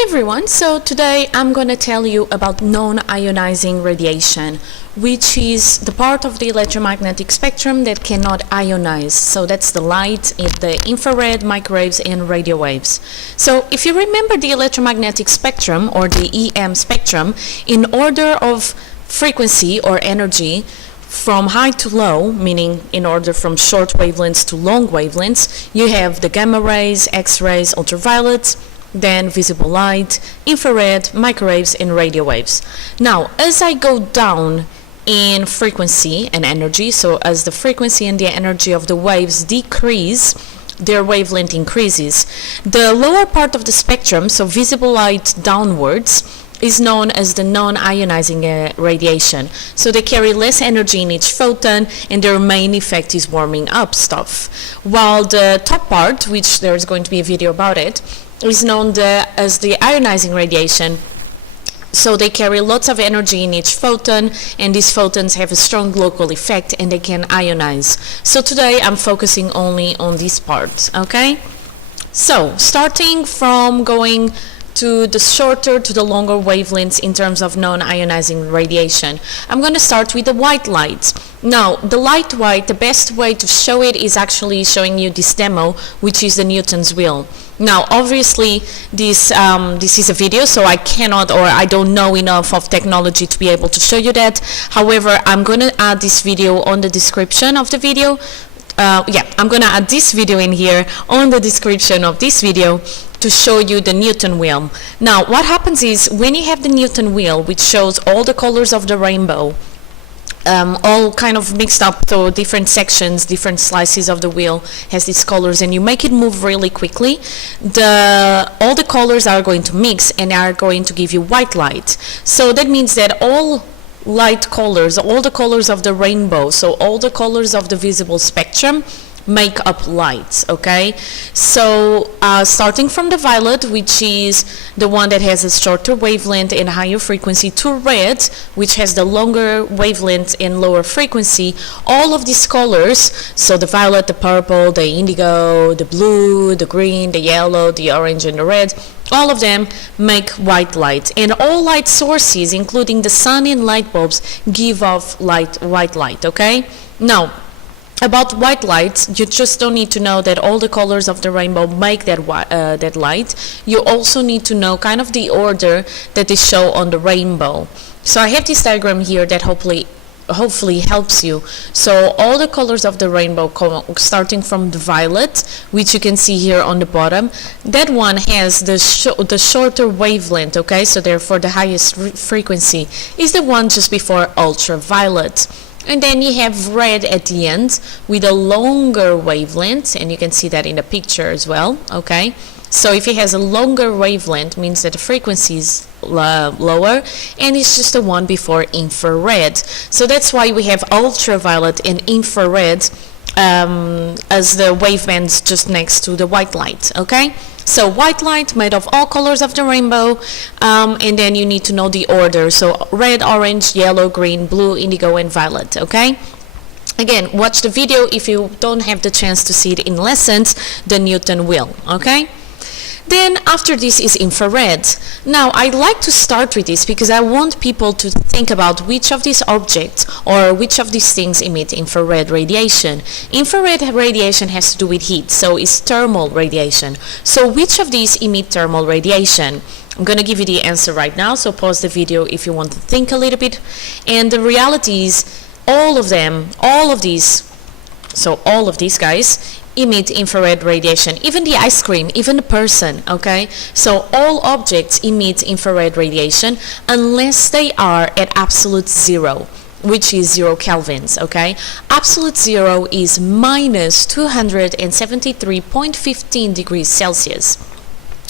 Hi everyone, so today I'm going to tell you about non-ionizing radiation, which is the part of the electromagnetic spectrum that cannot ionize. So that's the light, the infrared, microwaves and radio waves. So if you remember the electromagnetic spectrum or the EM spectrum, in order of frequency or energy from high to low, meaning in order from short wavelengths to long wavelengths, you have the gamma rays, X-rays, ultraviolet, then visible light, infrared, microwaves and radio waves. Now, as I go down in frequency and energy, so as the frequency and the energy of the waves decrease, their wavelength increases. The lower part of the spectrum, so visible light downwards, is known as the non-ionizing radiation. So they carry less energy in each photon and their main effect is warming up stuff. While the top part, which there's going to be a video about it, is known as the ionizing radiation. So they carry lots of energy in each photon and these photons have a strong local effect and they can ionize. So today I'm focusing only on this part, okay? So starting from going to the shorter to the longer wavelengths in terms of non-ionizing radiation, I'm going to start with the white light. Now, the light white, the best way to show it is actually showing you this demo, which is the Newton's wheel. Now, obviously, this is a video, so I cannot or I don't know enough of technology to be able to show you that. However, I'm going to add this video on the description of the video. I'm going to add this video in here on the description of this video to show you the Newton wheel. Now, what happens is when you have the Newton wheel, which shows all the colors of the rainbow, all kind of mixed up, so different sections, different slices of the wheel has these colors, and you make it move really quickly, all the colors are going to mix and are going to give you white light. So that means that all light colors, all the colors of the rainbow, so all the colors of the visible spectrum make up light, okay? So starting from the violet, which is the one that has a shorter wavelength and higher frequency, to red, which has the longer wavelength and lower frequency, all of these colors, so the violet, the purple, the indigo, the blue, the green, the yellow, the orange and the red, all of them make white light. And all light sources, including the sun and light bulbs, give off white light, okay? Now, about white light, you just don't need to know that all the colors of the rainbow make that light. You also need to know kind of the order that they show on the rainbow. So I have this diagram here that hopefully helps you. So all the colors of the rainbow, starting from the violet, which you can see here on the bottom, that one has the shorter wavelength, okay? So therefore the highest frequency is the one just before ultraviolet. And then you have red at the end with a longer wavelength, and you can see that in the picture as well, okay? So if it has a longer wavelength, means that the frequency is lower, and it's just the one before infrared. So that's why we have ultraviolet and infrared as the wavebands just next to the white light, okay? So white light made of all colors of the rainbow, and then you need to know the order. So red, orange, yellow, green, blue, indigo, and violet, okay? Again, watch the video if you don't have the chance to see it in lessons, the Newton wheel, okay? Then after this is infrared. Now I like to start with this because I want people to think about which of these objects or which of these things emit infrared radiation. Infrared radiation has to do with heat, so it's thermal radiation. So which of these emit thermal radiation? I'm going to give you the answer right now, so pause the video if you want to think a little bit. And the reality is all of these guys emit infrared radiation, even the ice cream, even the person, okay? So all objects emit infrared radiation unless they are at absolute zero, which is 0 kelvins, okay? Absolute zero is minus 273.15 degrees Celsius.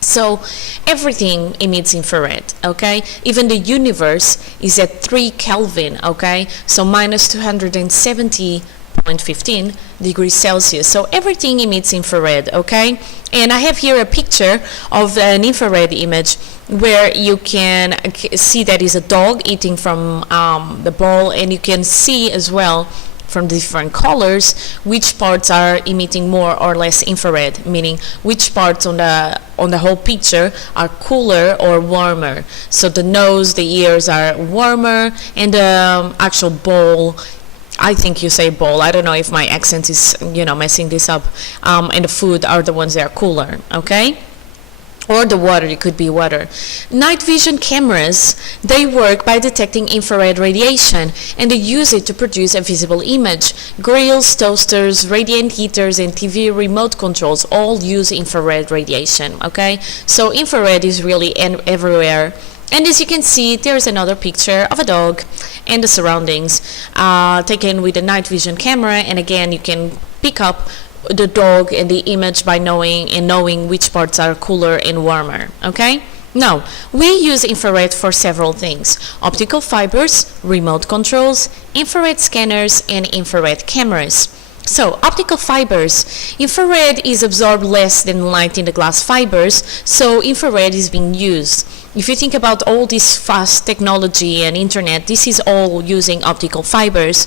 So everything emits infrared, okay? Even the universe is at 3 Kelvin, okay? So minus 270.15 degrees Celsius. So everything emits infrared, okay? And I have here a picture of an infrared image where you can see that is a dog eating from the bowl, and you can see as well from the different colors which parts are emitting more or less infrared, meaning which parts on the whole picture are cooler or warmer. So the nose, the ears are warmer, and the actual bowl, I think you say bowl, I don't know if my accent is, messing this up, and the food are the ones that are cooler, okay? Or the water, it could be water. Night vision cameras, they work by detecting infrared radiation, and they use it to produce a visible image. Grills, toasters, radiant heaters, and TV remote controls all use infrared radiation, okay? So infrared is really everywhere. And as you can see, there's another picture of a dog and the surroundings taken with a night vision camera, and again you can pick up the dog and the image by knowing which parts are cooler and warmer, okay? Now, we use infrared for several things: optical fibers, remote controls, infrared scanners, and infrared cameras. So, optical fibers. Infrared is absorbed less than light in the glass fibers, so infrared is being used. If you think about all this fast technology and internet, this is all using optical fibers.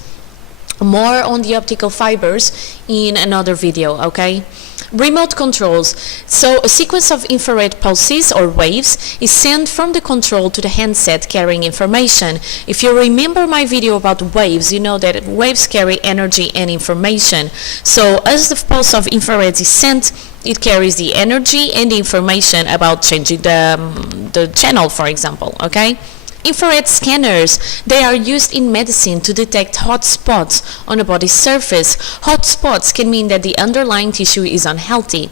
More on the optical fibers in another video, okay? Remote controls. So a sequence of infrared pulses or waves is sent from the control to the handset carrying information. If you remember my video about waves, you know that waves carry energy and information. So as the pulse of infrared is sent, it carries the energy and the information about changing the channel, for example, okay? Infrared scanners, they are used in medicine to detect hot spots on a body's surface. Hot spots can mean that the underlying tissue is unhealthy.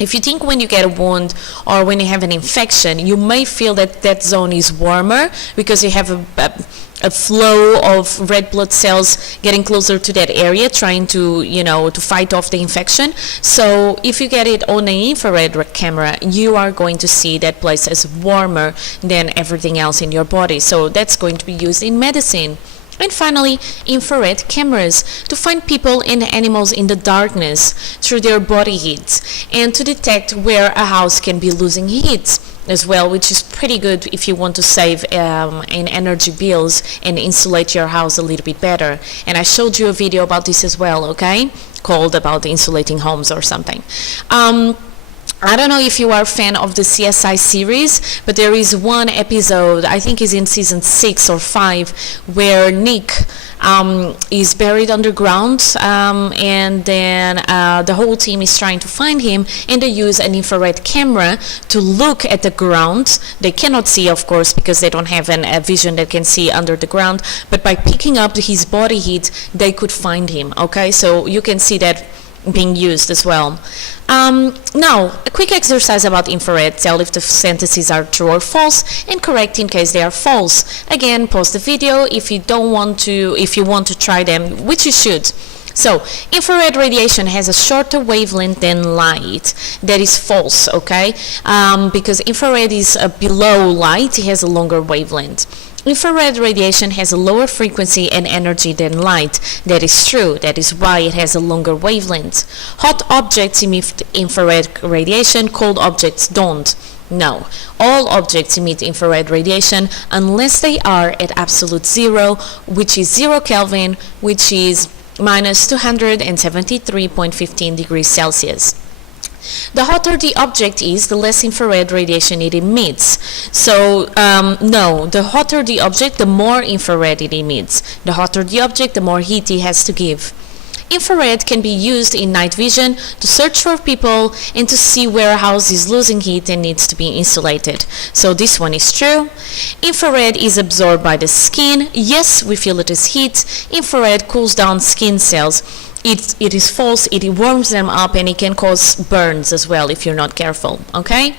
If you think when you get a wound or when you have an infection, you may feel that that zone is warmer because you have a flow of red blood cells getting closer to that area, trying to, to fight off the infection. So if you get it on an infrared camera, you are going to see that place as warmer than everything else in your body. So that's going to be used in medicine. And finally, infrared cameras, to find people and animals in the darkness through their body heat, and to detect where a house can be losing heat as well, which is pretty good if you want to save in energy bills and insulate your house a little bit better. And I showed you a video about this as well, okay, called about insulating homes or something. I don't know if you are a fan of the CSI series, but there is one episode, I think is in season 6 or 5, where Nick is buried underground, and then the whole team is trying to find him, and they use an infrared camera to look at the ground. They cannot see, of course, because they don't have a vision that can see under the ground, but by picking up his body heat, they could find him, okay? So you can see that being used as well. Now, a quick exercise about infrared. Tell if the sentences are true or false, and correct in case they are false. Again, pause the video if you want to try them, which you should. So, infrared radiation has a shorter wavelength than light. That is false, okay? Because infrared is below light, it has a longer wavelength. Infrared radiation has a lower frequency and energy than light. That is true. That is why it has a longer wavelength. Hot objects emit infrared radiation, cold objects don't. No, all objects emit infrared radiation unless they are at absolute zero, which is 0 Kelvin, which is minus 273.15 degrees Celsius. The hotter the object is, the less infrared radiation it emits. So, no, the hotter the object, the more infrared it emits. The hotter the object, the more heat it has to give. Infrared can be used in night vision to search for people and to see where a house is losing heat and needs to be insulated. So this one is true. Infrared is absorbed by the skin. Yes, we feel it as heat. Infrared cools down skin cells. It is false, it warms them up, and it can cause burns as well if you're not careful, okay?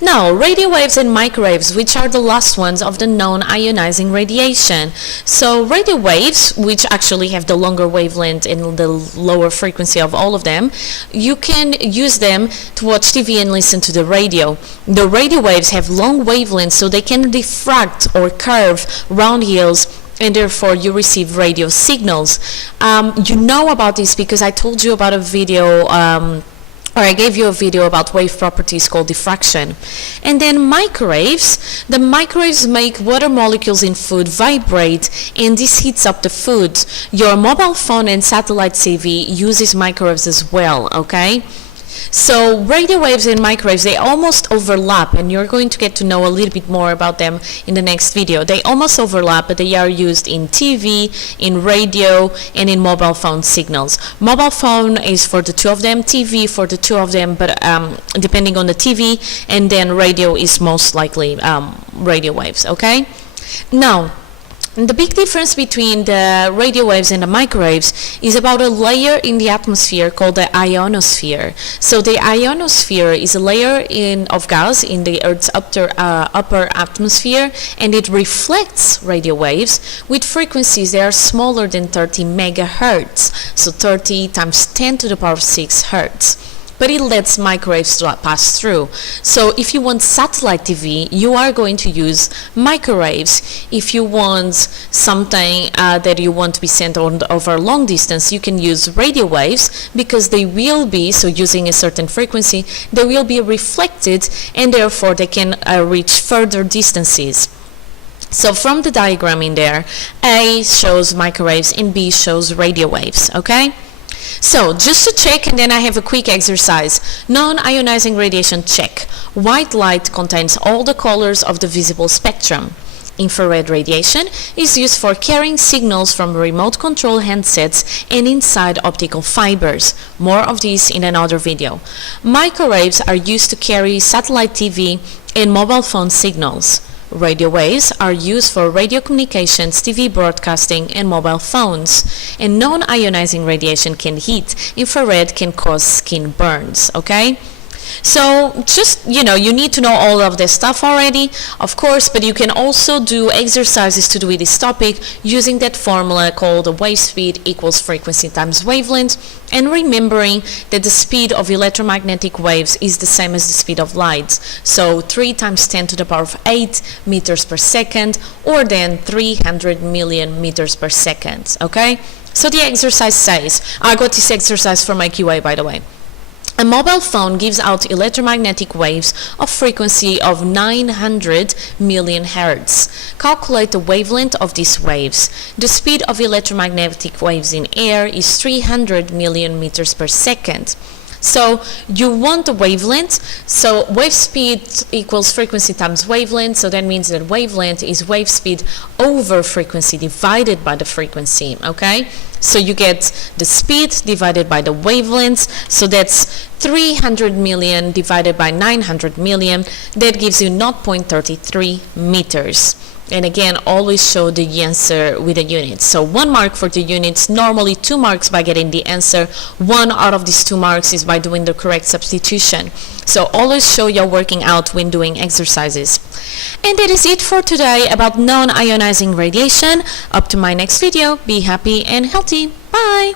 Now, radio waves and microwaves, which are the last ones of the non-ionizing radiation. So, radio waves, which actually have the longer wavelength and the lower frequency of all of them, you can use them to watch TV and listen to the radio. The radio waves have long wavelengths, so they can diffract or curve round hills, and therefore you receive radio signals. You know about this because I told you about a video or I gave you a video about wave properties called diffraction. And then microwaves. The microwaves make water molecules in food vibrate, and this heats up the food. Your mobile phone and satellite TV uses microwaves as well, okay? So radio waves and microwaves, they almost overlap, and you're going to get to know a little bit more about them in the next video. They almost overlap, but they are used in TV, in radio, and in mobile phone signals. Mobile phone is for the two of them, TV for the two of them, but depending on the TV, and then radio is most likely radio waves, okay? Now, the big difference between the radio waves and the microwaves is about a layer in the atmosphere called the ionosphere. So the ionosphere is a layer of gas in the Earth's upper atmosphere, and it reflects radio waves with frequencies that are smaller than 30 megahertz, so 30 times 10 to the power of 6 hertz. But it lets microwaves pass through. So if you want satellite TV, you are going to use microwaves. If you want something that you want to be sent over long distance, you can use radio waves, because they will be, so using a certain frequency, they will be reflected, and therefore they can reach further distances. So from the diagram in there, A shows microwaves and B shows radio waves, okay? So just to check, and then I have a quick exercise. Non-ionizing radiation check. White light contains all the colors of the visible spectrum. Infrared radiation is used for carrying signals from remote control handsets and inside optical fibers. More of this in another video. Microwaves are used to carry satellite TV and mobile phone signals. Radio waves are used for radio communications, TV broadcasting, and mobile phones. And non-ionizing radiation can heat. Infrared can cause skin burns, okay? So just, you need to know all of this stuff already, of course, but you can also do exercises to do with this topic using that formula called wave speed equals frequency times wavelength, and remembering that the speed of electromagnetic waves is the same as the speed of light. So 3 times 10 to the power of 8 meters per second, or then 300 million meters per second, okay? So the exercise says, I got this exercise from my QA, by the way. A mobile phone gives out electromagnetic waves of frequency of 900 million hertz. Calculate the wavelength of these waves. The speed of electromagnetic waves in air is 300 million meters per second. So you want the wavelength, so wave speed equals frequency times wavelength, so that means that wavelength is wave speed over frequency divided by the frequency, okay? So you get the speed divided by the wavelength, so that's 300 million divided by 900 million, that gives you 0.33 meters. And again, always show the answer with the units. So 1 mark for the units, normally 2 marks by getting the answer. 1 out of these 2 marks is by doing the correct substitution. So always show you're working out when doing exercises. And that is it for today about non-ionizing radiation. Up to my next video. Be happy and healthy. Bye!